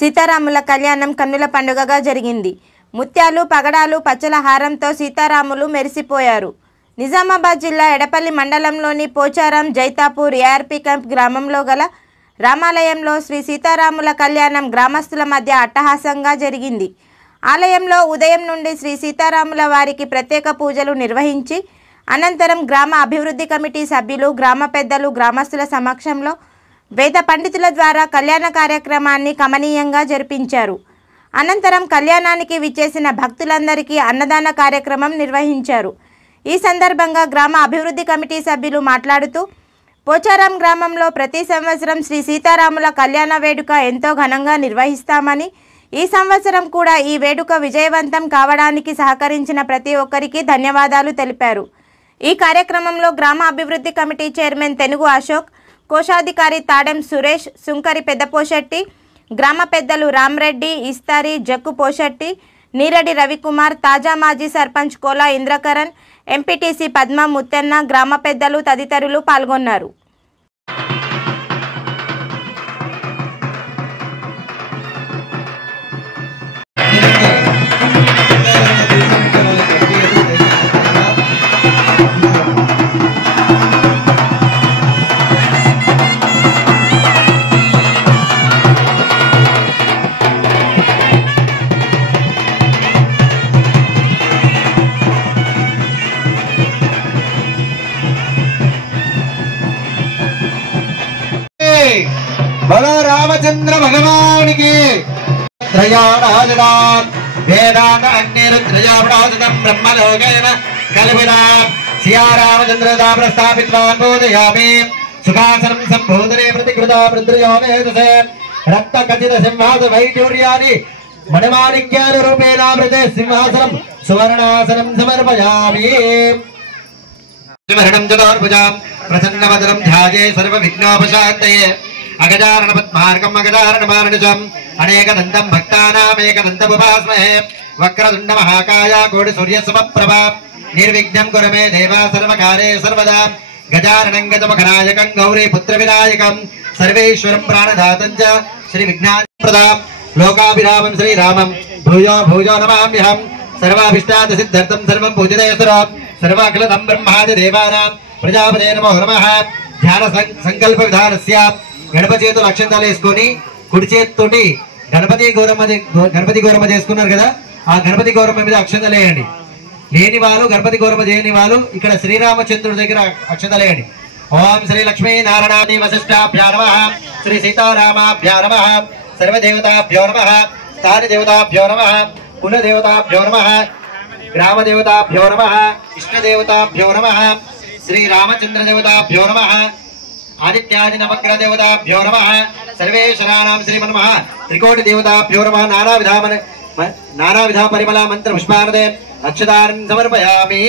సీతారాముల కళ్యాణం కన్నుల పండుగగా జరిగింది. ముత్యాలు, పగడాలు, పచ్చల హారంతో సీతారాములు మెరిసిపోయారు. నిజామాబాద్ జిల్లా ఎడపల్లి మండలంలోని పోచారం జైతాపూర్ ఏఆర్పీ క్యాంప్ గ్రామంలో గల రామాలయంలో శ్రీ సీతారాముల కళ్యాణం గ్రామస్తుల మధ్య అట్టహాసంగా జరిగింది. ఆలయంలో ఉదయం నుండి శ్రీ సీతారాముల వారికి ప్రత్యేక పూజలు నిర్వహించి అనంతరం గ్రామ అభివృద్ధి కమిటీ సభ్యులు, గ్రామ పెద్దలు, గ్రామస్తుల సమక్షంలో వేద పండితుల ద్వారా కళ్యాణ కార్యక్రమాన్ని కమనీయంగా జరిపించారు. అనంతరం కళ్యాణానికి విచ్చేసిన భక్తులందరికీ అన్నదాన కార్యక్రమం నిర్వహించారు. ఈ సందర్భంగా గ్రామ అభివృద్ధి కమిటీ సభ్యులు మాట్లాడుతూ, పోచారం గ్రామంలో ప్రతి సంవత్సరం శ్రీ సీతారాముల కళ్యాణ వేడుక ఎంతో ఘనంగా నిర్వహిస్తామని, ఈ సంవత్సరం కూడా ఈ వేడుక విజయవంతం కావడానికి సహకరించిన ప్రతి ఒక్కరికి ధన్యవాదాలు తెలిపారు. ఈ కార్యక్రమంలో గ్రామ అభివృద్ధి కమిటీ చైర్మన్ తెనుగు అశోక్, కోశాధికారి తాడెం సురేష్, సుంకరి పెద్దపోశెట్టి, గ్రామ పెద్దలు రామ్రెడ్డి, ఇస్తారి, జక్కు పోశెట్టి, నీరడి రవికుమార్, తాజా మాజీ సర్పంచ్ కోలా ఇంద్రకరణ్, ఎంపీటీసీ పద్మ ముత్తెన్న, గ్రామ పెద్దలు తదితరులు పాల్గొన్నారు. बोलो रामचंद्र भगवान की त्रयाणाजनां वेदांत अन्यरुद्रयावडाजनं ब्रह्मलोकेन कल्पितां सिया रामचंद्रदा प्रस्थापितवान् बोधयामि सुखासनं संबोधने प्रतिकृता रुद्रयो वेदसे रक्तकचित सिंहास वैडूर्यानि मणिमाणिक्यानुरूपेणावृते सिंहासनं सुवर्णासनं समर्पयामि स्मरणं चतुर्भुजां प्रसन्नवदनं ध्याये सर्वविघ्नोपशान्तये अगजानन पद्मार्गम अगजानन मारणजम अनेकदन्तं भक्तानामेकदन्तमुपास्महे वक्रतुण्ड महाकाय कोटि सूर्य समप्रभा निर्विघ्नं कुरु मे देवा सर्वकार्ये सर्वदा गजाननं गजमुखनायकं गौरी पुत्रविनायकं सर्वेश्वरं प्राणदातं च श्री विघ्नाप्रदा लोकाभिरामं श्रीरामं भूयो भूयो नमाम्यहं सर्वाभिष्टार्थ सिद्ध्यर्थं सर्वं पूजितेश्वर सर्वाखिलं ब्रह्मादि देवानां प्रजापते नमो नमः ध्यान संकल्प विधानस्य గణపతి చేతులు అక్షంతాలు వేసుకొని కుడి చేతితోటి గణపతి గౌరమ్మ చేసుకున్నారు కదా, ఆ గణపతి గౌరమ్మ మీద అక్షంతలు వేయండి. లేని వాళ్ళు గణపతి గౌరమ్మ చేయని వాళ్ళు ఇక్కడ శ్రీరామచంద్రుడి దగ్గర అక్షంతలు వేయండి. ఓం శ్రీ లక్ష్మీ నారాయణాని వశిష్టాభ్యో నమః, శ్రీ సీతారామాభ్యో నమః, సర్వదేవతాభ్యో నమః, స్థాని దేవతాభ్యో నమః, కుల దేవతాభ్యో నమః, గ్రామ దేవతాభ్యో నమః, ఇష్ట దేవతాభ్యో నమః, శ్రీ రామచంద్ర దేవతాభ్యో నమః, आदित्यादि नवग्रह देवताभ्यो नमः, सर्वेश्वराणां श्रीमन्मः त्रिकोटि देवताभ्यो नमः. नानाविधा परिमल मंत्र पुष्पार्थे अक्षतान् समर्पयामि.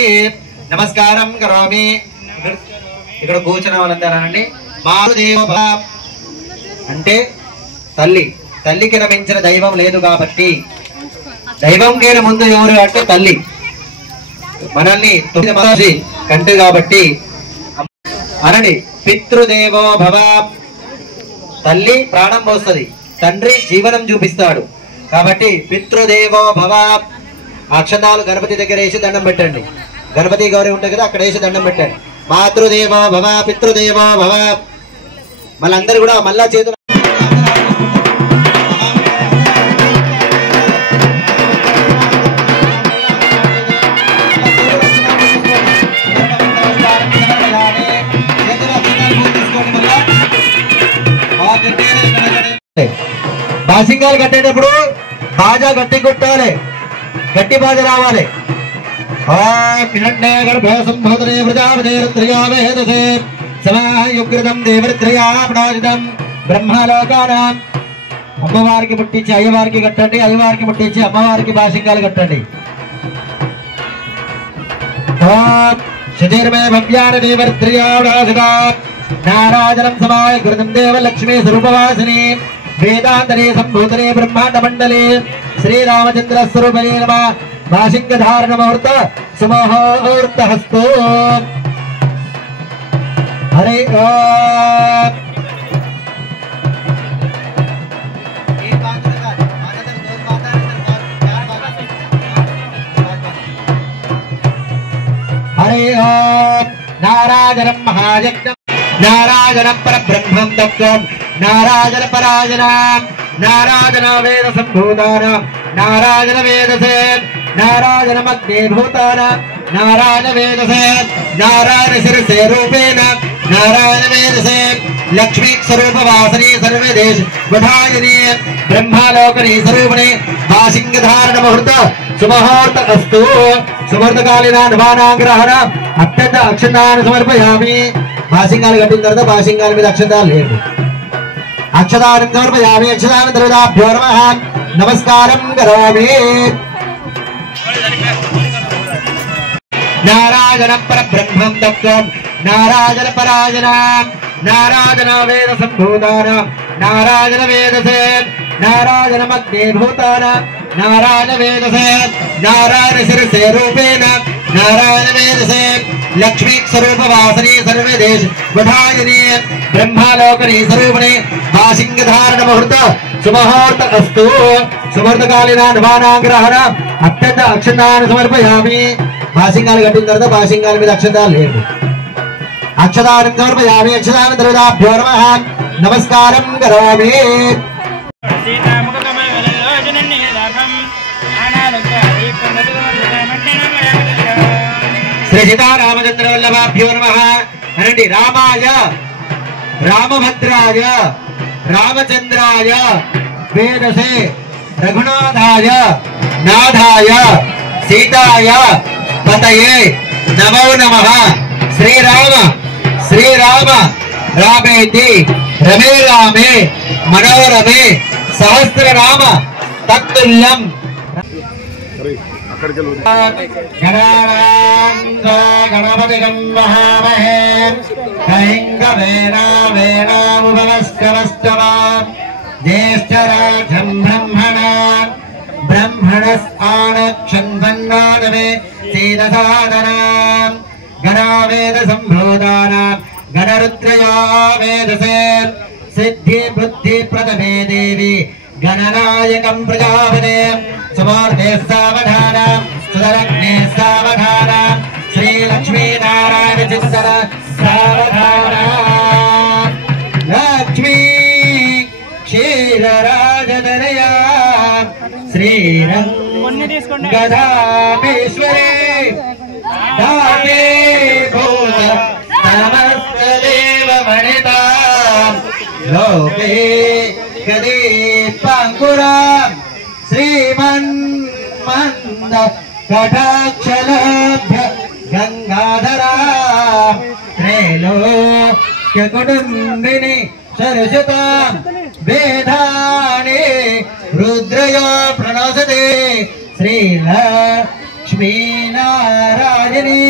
नमस्कारं करोमि. ఇక్కడ కూర్చున్న వాళ్ళందరానండి మాతృదేవ అంటే తల్లికి రమించిన దైవం లేదు కాబట్టి, దైవం కేన ముందు ఎవరు అంటే తల్లి. మనల్ని 9 మంది కంటే కాబట్టి అనండి పితృదేవో భవ. తల్లి ప్రాణం పోస్తుంది, తండ్రి జీవనం చూపిస్తాడు కాబట్టి పితృదేవో భవ. అక్షతాలు గణపతి దగ్గర వేసి దండం పెట్టండి. గణపతి గౌరవం ఉంటుంది కదా, అక్కడ వేసి దండం పెట్టండి. మాతృదేవో భవ, పితృదేవో భవ. మళ్ళందరూ కూడా మళ్ళా చేతులు బాసింగాలు కట్టేటప్పుడు బాజా గట్టి కొట్టాలి, గట్టి బాజా రావాలి. బ్రహ్మలోకానాం అమ్మవారికి ముట్టించి అయ్యవారికి కట్టండి, అయ్యవారికి ముట్టించి అమ్మవారికి బాసింగాలు కట్టండి. సుధీర్మే భవ్యాన దేవర్త్రియాడాసిగా నారాజనం సమాయ కృతం దేవ లక్ష్మీ స్వరూపవాసిని వేదాంతరే సంభూతరే బ్రహ్మాండ మండలే శ్రీరామచంద్ర స్వరూపనే నమః. బాసింగ ధారణ ముహూర్త సుముహూర్త హస్తో హరే ఓం. नारायणं महायज्ञं नारायणं परब्रह्मं तत्त्वं नारायण परायणां नारायण वेद संभूतानां नारायण वेदसे नारायण अग्निभूतानां नारायण वेदसे नारायण शिरसे रूपेण नारायण वेदसे लक्ष्मी स्वरूप वासनी सर्वदेश वधायिनी ब्रह्मालोकनी स्वरूपणे वासिंग धारण मुहूर्त सुमुहूर्त अस्तु सुमुहूर्तकालीना नवानाग्रहण अत्यंत अक्षतान् समर्पयामि वासिंगाल गट्टिन तर्वात वासिंगाल మీద అక్షతాలు లేదు అక్షతాన్ని సమర్పయామి అక్షతాన్ని ద్రవ్యాభ్యో నమః నమస్కారం కరోమి नारायण परब्रह्मं तत्त्वं नारायण परायणां नारायण वेद संभूतानां नारायण वेदसे नारायण अग्निभूतानां नारायण वेदसे नारायण शिरसे रूपेण नारायण वेदसे लक्ष्मी स्वरूप वासनी सर्वदेश वधायिनी ब्रह्मालोकनी स्वरूपणे वासिंग धारण मुहूर्त सुमुहूर्त अस्तु सुमुहूर्तकालीना नवानाग्रहण अत्यंत अक्षतान् समर्पयामि वासिंगाल गट्टिन तर्वात वासिंगाल మీద అక్షతాలు లేదు అక్షతాన్ని సమర్పయామి అక్షతాన్ని ద్రవ్యాభ్యో నమః నమస్కారం కరోమి శ్రీ సీతారామచంద్ర వల్లభాభ్యో నమః అనండి రామాయ రామభద్రాయ రామచంద్రాయ వేదసే రఘునాథాయ నాథాయ సీతాయ पतये नमो नमः श्रीराम श्रीराम रामेति रमे रामे मनोरमे सहस्रनाम तत्तुल्यं गणपतिं वहामहे कलिङ्गवेनावेनामुपमस्तवस्तवा ज्येष्ठराजं ब्रह्मणा ब्रह्मणस्तानक्षन्वन्नादमे सीदसादनां गणावेद सम्भूतानां गणरुद्रया वेदसे सिद्धि बुद्धि प्रदमे देवी गणनायकं प्रजापते सुमूर्ते सावधाना सुदरग्ने सावधाना श्रीलक्ष्मी नारायण चित्तर सावधाना लक्ष्मी क्षीरराजतनया श्रीरङ्गधामेश्वरे दामे भूत समस्तदेव वनितां लोके कदीपाङ्कुरां श्रीमन्मन्द कटाक्षलभ्य गङ्गाधरां त्रैलोक्यकुटुम्बिनि सरस्वतां वेदाने रुद्रया प्रणसते श्रीलक्ष्मी नारायणी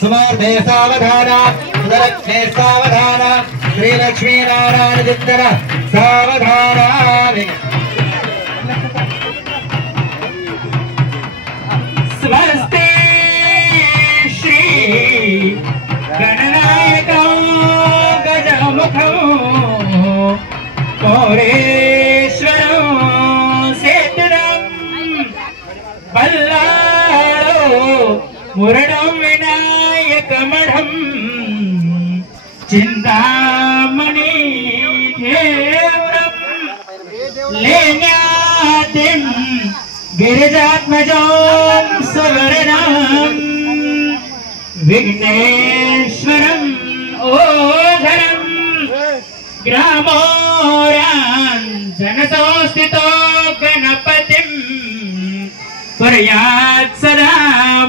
सुमूर्ते सावधाना सुदरग्ने सावधाना श्रीलक्ष्मी नारायण चित्तर सावधाना स्वस्ति श्री गणनायकं गजमुखं कोरेश्वरं सेतुरं बल्लाळो मुरणं विनायकमढं चिन्तामणि देवरं लेण्यातिं गिरिजात्मजं सुवर्णं विघ्नेश्वरं ओधरं ग्रामोराञ्जनसंस्थितो गणपतिं कुर्यात् सदा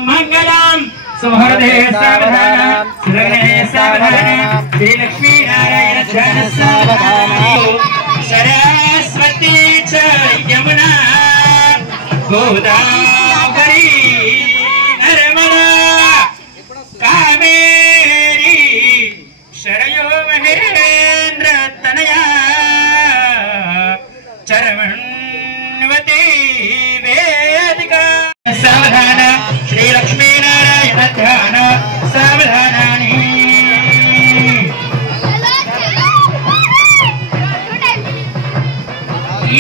मङ्गलं सुहृदे सावधाना सुरगणे सावधाना श्रीलक्ष्मी नारायण ध्यान सावधाना सरस्वती च यमुना गोदावरी नर्मदा कावेरी शरयो महेन्द्र तनया चरमण्वती वेदिका सावधान श्री लक्ष्मी नारायण ध्यान सावधानानि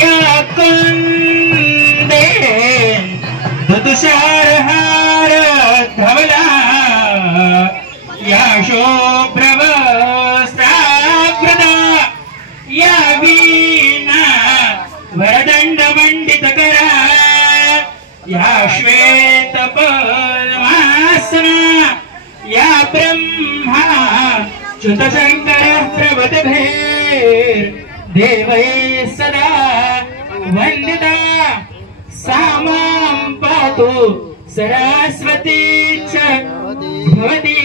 या कुंदे तुषारहार धवला या शोभ या वीणा वरदंड मंडितकरा या श्वेत पद्मासना या ब्रह्मा च्युत शंकर प्रवतभैर देवै सदा वंदिता सामां पातु सरस्वती च भवती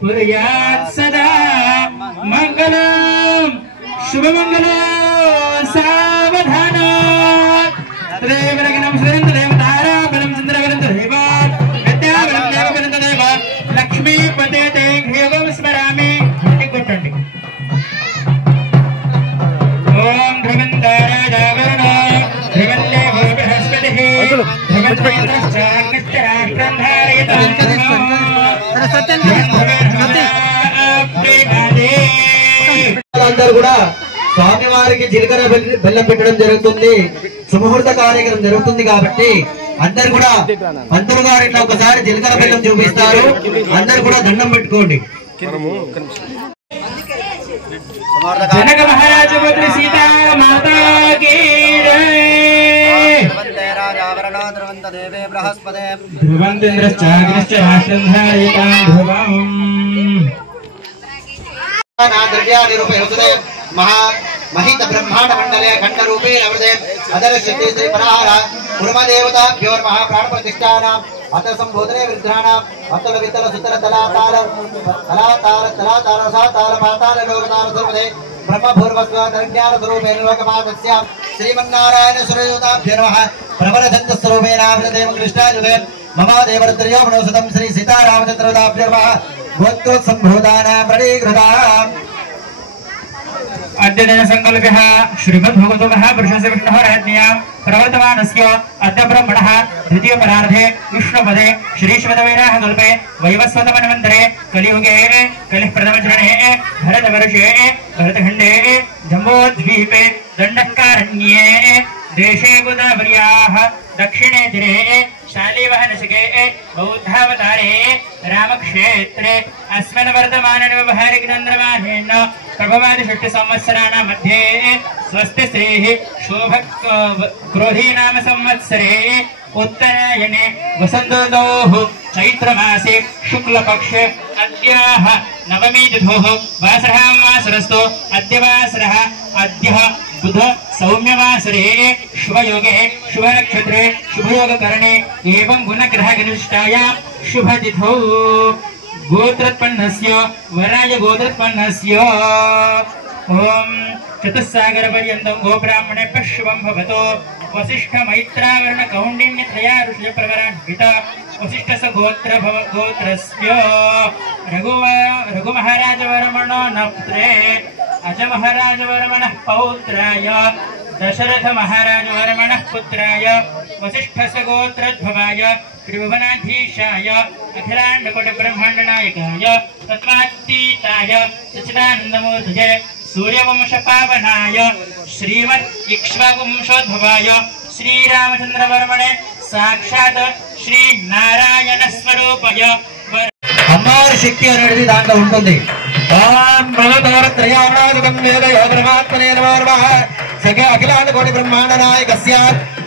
पुर्यात् सदा मंगलम शुभमंगलम सावधान तदेवरगणं सुरेन्द्रदेव ताराबलं चन्द्रबलं तदेव विद्याबलं देवबलं तदेव लक्ष्मीपते ते घेवं स्मरामि इक्कोट्टंడి ओम ध्रुवन्ताराजावरण ध्रुवन्देवो बृहस्पतिः ध्रुवन्तेन्द्रश्चाग्निश्चराष्ट्रं అందరూ కూడా స్వామివారికి జీలకర్ర బెల్లం పెట్టడం జరుగుతుంది. సుముహూర్త కార్యక్రమం జరుగుతుంది కాబట్టి అందరు కూడా పంతులు గారు ఇట్లా ఒకసారి జీలకర్ర బెల్లం చూపిస్తారు. అందరు కూడా దండం పెట్టుకోండి. जनक महाराज पुत्र सीता माता की महित ब्रह्मांड मंडले खंड रूपे नवदे अदर शक्ति श्री पराहार कुर्म देवता प्योर महाप्राण प्रतिष्ठानां अत संबोधने वृद्धानां अतल वितल सुतर तलाताल साताल पाताल लोकताल सर्वदे ब्रह्म भूर्वस्व ज्ञान स्वरूपेण लोकमातस्य श्रीमन्नारायण सुरयुताभ्यो नमः प्रबल छंद स्वरूपेण आवृतेम कृष्णायुगे मम देवरत्रयो मनोसदं श्री सीतारामचंद्रदाभ्यो नमः गोत्रोत् संभूतानां प्रणीकृताम् अद्य दिन संकल्प्यः श्रीमद्भगवतो महापुरुषस्य विष्णोः राज्ञया प्रवर्तमानस्य अद्य ब्रह्मणः द्वितीय परार्धे विष्णुपदे श्रीश्वतवैराह कल्पे वैवस्वतमन्वन्तरे कलियुगे कलिः प्रथमचरणे भरतवर्षे भरतखण्डे जम्बोद्वीपे दण्डकारण्ये देशे गोदावर्याः दक्षिणे दिने शालीवहनशिके बौद्धावतारे रामक्षेत्रे अस्मिन् वर्तमाने व्यवहारिकचन्द्रमानेन प्रभवादिषष्टि संवत्सराणां मध्ये स्वस्ति श्रीः शोभक्रोधी नाम संवत्सरे उत्तरायणे वसन्तोः चैत्रमासे शुक्लपक्षे अद्याः नवमी तिथोः वासरः वासरस्तु अद्य वासरः अद्यः बुध सौम्यवासरे शुभयोगे शुभनक्षत्रे शुभयोगकरणे एवं गुणग्रहगनिष्ठायां शुभतिथौ गोत्रोत्पन्नस्य वराय गोत्रोत्पन्नस्य ओम चतुस्सागरपर्यन्तं गोब्राह्मणेभ्यः शुभं भवतु वसिष्ठमैत्रावर्ण कौण्डिन्यत्रया ऋषय प्रवरान्वित वसिष्ठस्य गोत्रस्य रघुमहाराजवर्मणो नपुत्रे अजमहाराजवर्मणः पौत्राय दशरथ महाराजवर्मणः पुत्राय वसिष्ठस्य गोत्रोद्भवाय त्रिभुवनाधीशाय अखिलाण्डकोटिब्रह्माण्डनायकाय तत्त्वातीताय सच्चिदानन्दमूर्तये सूर्यवंशपावनाय श्रीमद् इक्ष्वाकुवंशोद्भवाय श्रीरामचन्द्रवर्मणे साक्षात् श्री नारायण स्वरूपाय అమ్మవారి శక్తి అనేది దాంట్లో ఉంటుంది. ఓం భగవతోరత్రయాణాదుకం వేదయ బ్రహ్మాత్మనే నమో నమః సఖే అఖిలాండ కోటి బ్రహ్మాండ నాయకస్య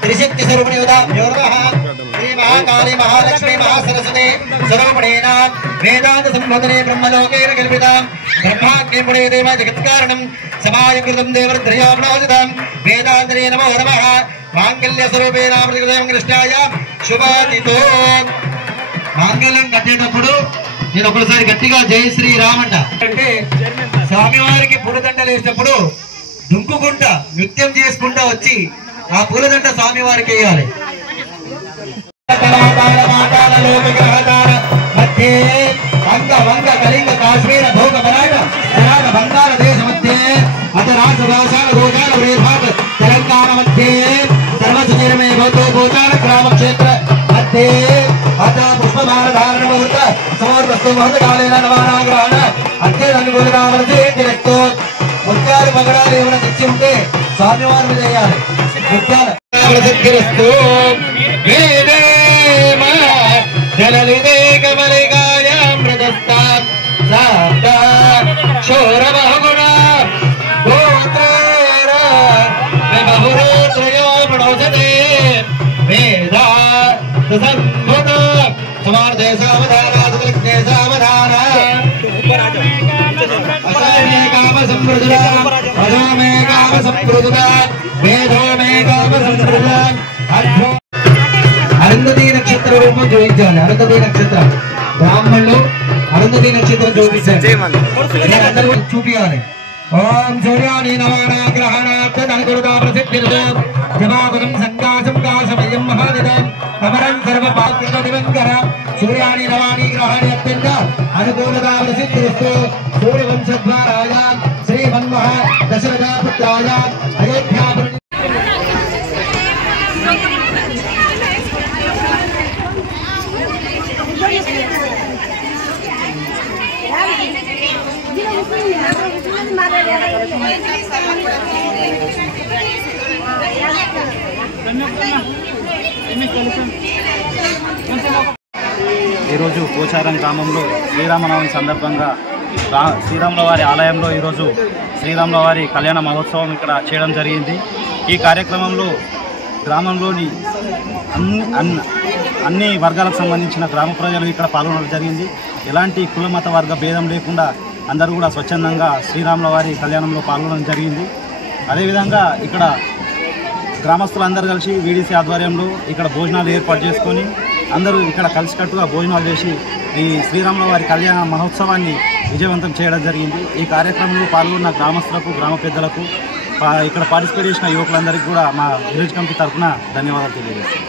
త్రిశక్తి స్వరూపిణి ఉదాభ్యో నమః శ్రీ మహాకాళీ మహాలక్ష్మీ మహాసరస్వతి స్వరూపిణేన వేదాంత సంబోధనే బ్రహ్మలోకేన కల్పితాం బ్రహ్మాగ్ని పుణే దేవ జగత్కారణం సమాయకృతం దేవరుద్రయాణాదుకం వేదాంతనే నమో నమః మాంగళ్య స్వరూపేణ ప్రతికృతం కృష్ణాయ శుభాతితో మాంగళ్యం కట్టేటప్పుడు నేను ఒకసారి గట్టిగా జై శ్రీరామ్ అంట. అంటే స్వామివారికి పూలదండలు వేసినప్పుడు దుంకుకుంటా నృత్యం చేసుకుంటా వచ్చి ఆ పూలదండ స్వామివారికి వేయాలి. మధ్య అంగ వంగ కళింగ కాశ్మీర భోగ మరాఠ కర్ణాటక బంగాళ దేశ మధ్య అత రాష్ట్ర భాషాల గోచార వేభాగ తెలంగాణ మధ్య సర్వసునిరమే భవతో గోచార గ్రామ క్షేత్ర మధ్య అత పుష్పమాల ధారణ ముహూర్త సమర్పస్తు ముహూర్త కాలేన నవానాగ్రహణ అంతే అనుకూలంగా తిరక్తో ముత్యాలు పగడాలు ఏమైనా తెచ్చి ఉంటే స్వామివారి మీద వేయాలి. ముత్యాలు కమలికాయ అరుంధతి నక్షత్ర రూపం చూపించాలి. అరుంధతి నక్షత్రం బ్రాహ్మణులు అరుంధతి నక్షత్రం చూపించాలి. అందరూ చూపించాలి. ఓం సూర్యాని నవాగ్రహణార్థనుకృత ప్రసిద్ధిర్దం జమాగుణం సంకాశం కాశమయం మహాదిదం అమరం సర్వపాత్ర దివంకర సూర్యాని నవాని గ్రహాణి అత్యంత అనుకూలతా ప్రసిద్ధిరస్తు సూర్యవంశద్వారాయ శ్రీమన్మహ దశరథపుత్రాయ అయోధ్యా ఈరోజు పోచారం గ్రామంలో శ్రీరామనవమి సందర్భంగా శ్రీరాముల వారి ఆలయంలో ఈరోజు శ్రీరాముల వారి కళ్యాణ మహోత్సవం ఇక్కడ చేయడం జరిగింది. ఈ కార్యక్రమంలో గ్రామంలోని అన్ని వర్గాలకు సంబంధించిన గ్రామ ప్రజలు ఇక్కడ పాల్గొనడం జరిగింది. ఎలాంటి కుల మత వర్గ భేదం లేకుండా అందరూ కూడా స్వచ్ఛందంగా శ్రీరాముల వారి కళ్యాణంలో పాల్గొనడం జరిగింది. అదేవిధంగా ఇక్కడ గ్రామస్తులందరూ కలిసి వీడీసీ ఆధ్వర్యంలో ఇక్కడ భోజనాలు ఏర్పాటు చేసుకొని అందరూ ఇక్కడ కలిసికట్టుగా భోజనాలు చేసి ఈ శ్రీరాముల వారి కళ్యాణ మహోత్సవాన్ని విజయవంతం చేయడం జరిగింది. ఈ కార్యక్రమంలో పాల్గొన్న గ్రామస్తులకు గ్రామ పెద్దలకు ఇక్కడ పార్టిసిపేట్ చేసిన యువకులందరికీ కూడా మా విలేజ్ కమిటీ తరఫున ధన్యవాదాలు తెలియజేస్తాం.